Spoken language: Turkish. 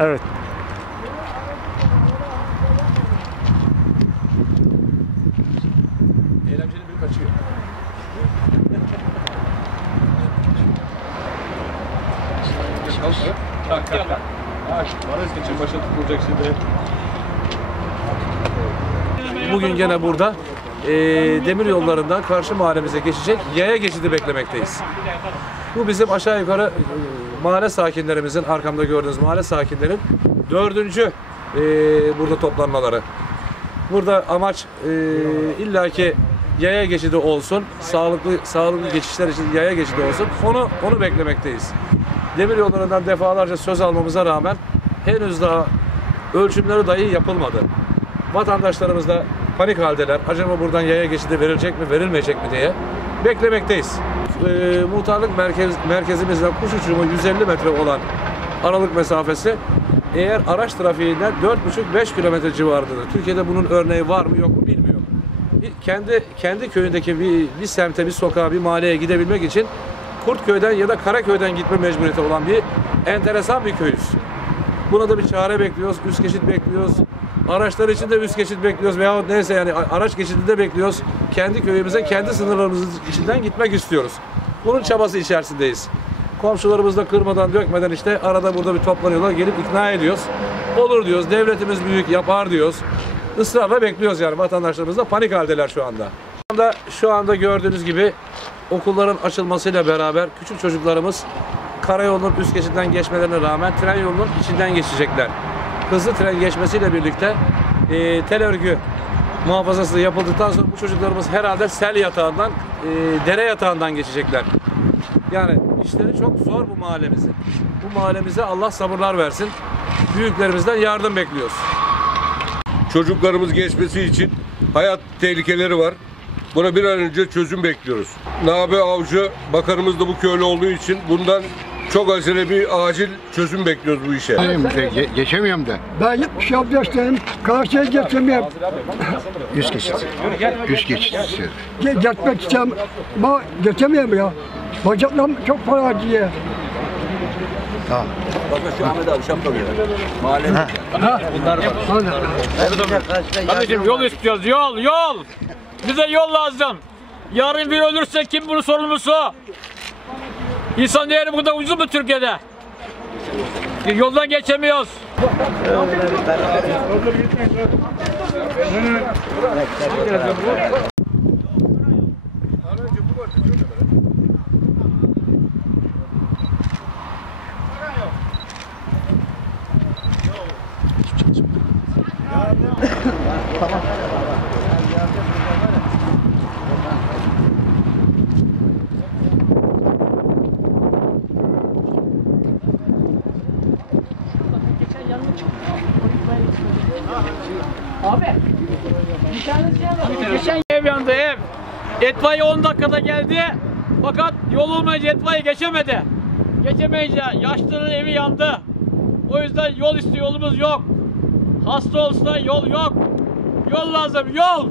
Evet. Eylemcinin biri kaçıyor. Tak tak tak. Varız geçin başa tutulacak şimdi. Bugün gene burada eee demir yollarından karşı mahallemize geçecek yaya geçidi beklemekteyiz. Bu bizim aşağı yukarı e, mahalle sakinlerimizin, arkamda gördüğünüz mahalle sakinlerin dördüncü e, burada toplanmaları. Burada amaç e, illaki yaya geçidi olsun, sağlıklı sağlıklı geçişler için yaya geçidi olsun. Onu onu beklemekteyiz. Demir yollarından defalarca söz almamıza rağmen henüz daha ölçümleri dahi yapılmadı. Vatandaşlarımız da panik haldeler. Acaba buradan yaya geçidi verilecek mi, verilmeyecek mi diye beklemekteyiz. E, muhtarlık merkez, merkezimizden kuş uçurumu 150 metre olan aralık mesafesi eğer araç trafiğinden 4,5-5 kilometre civarındadır. Türkiye'de bunun örneği var mı yok mu bilmiyorum. Kendi kendi köyündeki bir, bir semte, bir sokağa, bir mahalleye gidebilmek için Kurtköy'den ya da Karaköy'den gitme mecburiyeti olan bir enteresan bir köyüz. Buna da bir çare bekliyoruz, üst geçit bekliyoruz. Araçlar için de üst geçit bekliyoruz veyahut neyse yani araç geçidinde bekliyoruz. Kendi köyümüze, kendi sınırlarımızın içinden gitmek istiyoruz. Bunun çabası içerisindeyiz. Komşularımız da kırmadan dökmeden işte arada burada bir toplanıyorlar. Gelip ikna ediyoruz. Olur diyoruz. Devletimiz büyük yapar diyoruz. Israrla bekliyoruz yani vatandaşlarımız da panik haldeler şu anda. Şu anda, şu anda gördüğünüz gibi okulların açılmasıyla beraber küçük çocuklarımız karayolunun üst geçidinden geçmelerine rağmen tren yolunun içinden geçecekler. Hızlı tren geçmesiyle birlikte e, tel örgü muhafazası yapıldıktan sonra bu çocuklarımız herhalde sel yatağından, e, dere yatağından geçecekler. Yani işleri çok zor bu mahallemizin. Bu mahallemize Allah sabırlar versin. Büyüklerimizden yardım bekliyoruz. çocuklarımız geçmesi için hayat tehlikeleri var. Buna bir an önce çözüm bekliyoruz. Nabe Avcı bakanımız da bu köylü olduğu için bundan çok acele bir acil çözüm bekliyoruz bu işe. Geçemiyorum, ge- geçemiyorum da. Ben 76 yaşındayım. Karşıya geçemiyorum. Üst geçit. Üst geçit istiyorum. Ge geçmek istiyorum ama geçemiyorum ya. Bacaklarım çok para acıyor. Tamam. Kardeşim yol istiyoruz yol yol. Bize yol lazım. Yarın bir ölürse kim bunun sorumlusu? İnsan değeri bu kadar ucuz mu Türkiye'de? Yoldan geçemiyoruz. Geçen ev yandı ev. Etfaiye 10 dakikada geldi. Fakat yol olmayınca etfaiye geçemedi. Geçemeyince yaşlının evi yandı. O yüzden yol istiyor yolumuz yok. Hasta olsa yol yok. Yol lazım yol.